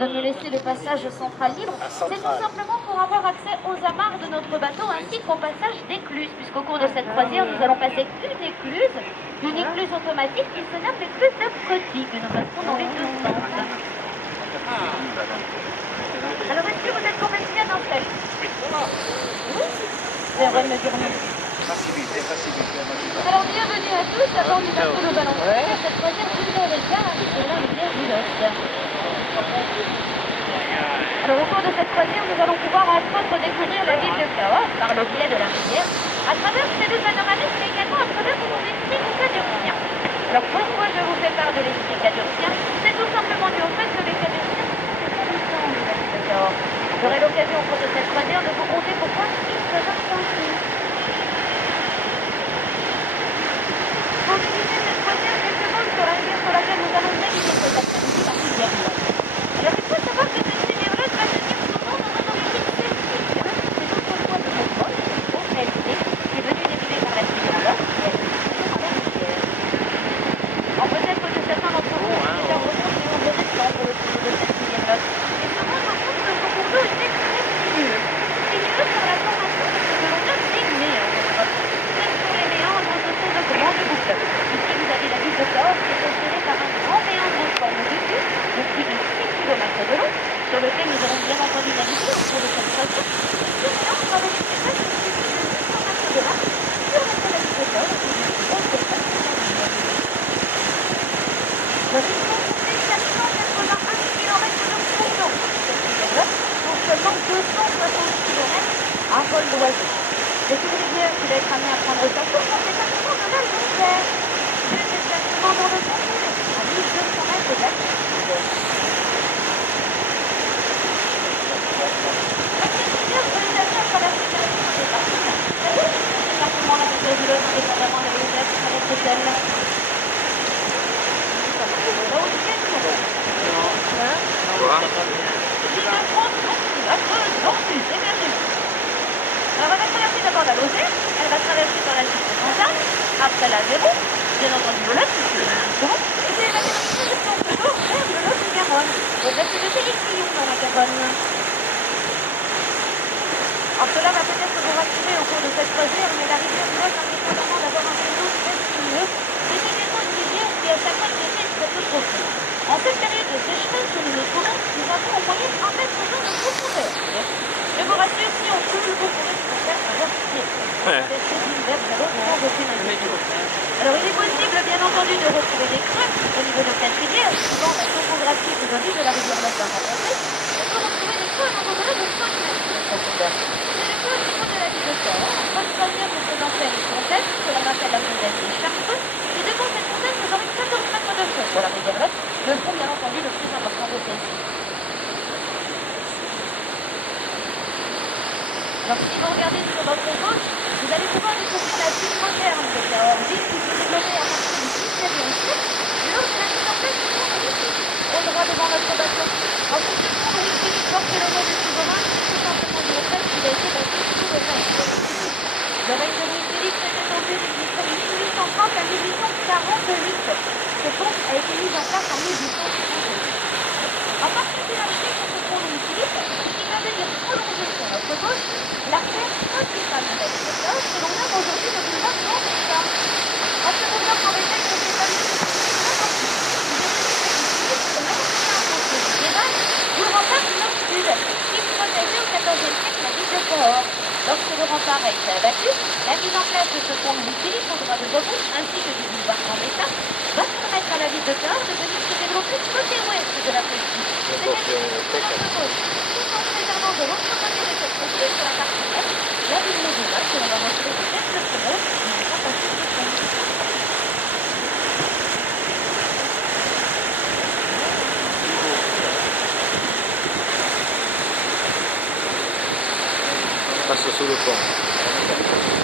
de me laisser le passage central libre, c'est tout simplement pour avoir accès aux amarres de notre bateau ainsi qu'au passage d'écluses, puisqu'au cours de cette croisière, nous allons passer une écluse automatique qui se nomme l'écluse de Coty, que nous passerons dans les deux sens. Alors, est-ce que vous êtes convaincu à d'installer? Oui. C'est vrai de me dire non. Alors, bienvenue à tous, à bord du bateau de Valentin, cette croisière d'une heure et quart, c'est la rivière du Lot. Alors, au cours de cette croisière, nous allons pouvoir entre autres découvrir la ville de Cahors par le biais de la rivière, à travers ces deux panoramas, mais également à travers son esprit cadurcien. Alors, pourquoi je vous fais part de l'esprit cadurcien? C'est tout simplement dû au fait que les cadurciens sont habitants de la ville de Cahors. J'aurai l'occasion au cours de cette croisière de vous conter pourquoi ils se restent ainsi. Pour débuter cette croisière, quelques mots sur la rivière sur laquelle nous allons naviguer cet après-midi par rivière Lot. Alors, il faut savoir que cette rivière Lot va tenir son nom en l'origine celtique. C'est autrefois le mot Lot, au celtique, qui est venu dériver par la suite de Lot, qui est à la rivière. En peut-être que certains d'entre vous ont déjà rencontré des nombreux récents pour le cours de cette rivière Lot. Et se rendre compte que son cours d'eau était très sinueux. Sinueux par la formation de ce que l'on nomme des méandres. Ce sont les méandres, ce sont de grandes boucles. Ici, vous avez la ville de Cahors qui est enserrée par un grand méandre en forme de U de plus de 6 km de long, sur lequel nous allons bien entendu naviguer au cours de cette croisière. Ce méandre avait une surface de plus de 800 mètres de large sur laquelle la ville de Cahors est une grosse surface de la rivière. Nous avons compté 481 km de cours d'eau sur cette rivière-là, pour seulement 260 km à vol d'oiseau. C'est une rivière qui va être amenée à prendre sa source dans le département de la Lozère, plus exactement dans le Contour, à 1200 mètres d'altitude. Cette rivière peut nous amener à traverser directement des départements. La Lozère, le département de la rivière du Lot, indépendamment de la Lozère, qui traverse celle. Alors, elle va traverser d'abord la Lozère, elle va traverser par la suite le Cantal, après l'Aveyron, bien entendu le Lot, puisque c'est le courant, et puis elle va descendre jusqu'en Côte vers le Lot de Garonne. Et là, c'est de Téléquillon dans la Garonne. Alors, cela va peut-être vous rassurer au cours de cette croisière, mais la rivière du Lot, indépendamment d'avoir un cours d'eau très sinueux, c'est également une rivière qui, à chaque fois, est très peu profonde. En cette période de sécheresse que nous nous trouvons, nous avons en moyenne 1 mètre de profondeur. Je vous rassure, si on coule, vous pourrez vous faire savoir pied. C'est d'une verge à l'autre sans aucune inquiétude. Alors, il est possible, bien entendu, de retrouver des creux au niveau de cette rivière. Souvent, la topographie vous indique de la rivière Lot à rencontrer. On peut retrouver des creux à l'endroit de 5 mètres de profondeur. C'est le creux au niveau de la ville de Cahors. Votre croisière nous faisant faire une fontaine, que l'on appelle la fontaine des Chartreux. Et devant cette fontaine, nous aurons 14 mètres de fond sur la rivière Lot, le fond, bien entendu, le plus important de celle-ci. Alors, si vous regardez sur votre gauche, vous allez pouvoir découvrir la ville moderne de Cahors, ville qui s'est développée à partir du 19e siècle, lors de la mise en place du pont Louis Philippe, au droit devant notre bateau. Ensuite, ce pont Louis Philippe porte le nom de souverain, tout simplement du fait qu'il a été bâti sous le règne de Louis Philippe. Le règne de Louis Philippe s'est étendu de 1830 à 1848. Ce pont a été mis en place en 1858. En particularité pour ce pont Louis Philippe, c'est qu'il va venir prolonger sur notre gauche l'artère principale de la ville de Cahors que l'on nomme aujourd'hui le boulevard Gambetta. À ce boulevard Gambetta, il s'est établi depuis 1958. Il est devenu un chantier médiéval d'où le rempart du nord sud, qui protégeait au XIVe siècle la ville de Cahors. Lorsque le rempart a été abattu, la mise en place de ce pont Louis Philippe au droit de Beaumont, ainsi que du boulevard Gambetta, va permettre à la ville de Cahors de venir se développer côté ouest de la presqu'île, c'est-à-dire de notre gauche, tout en préservant de l'autre côté de cette presqu'île, sur la partie est, la ville médiévale que l'on va retrouver peut-être le plus haut, mais pas facile de fond. Passo solo pont.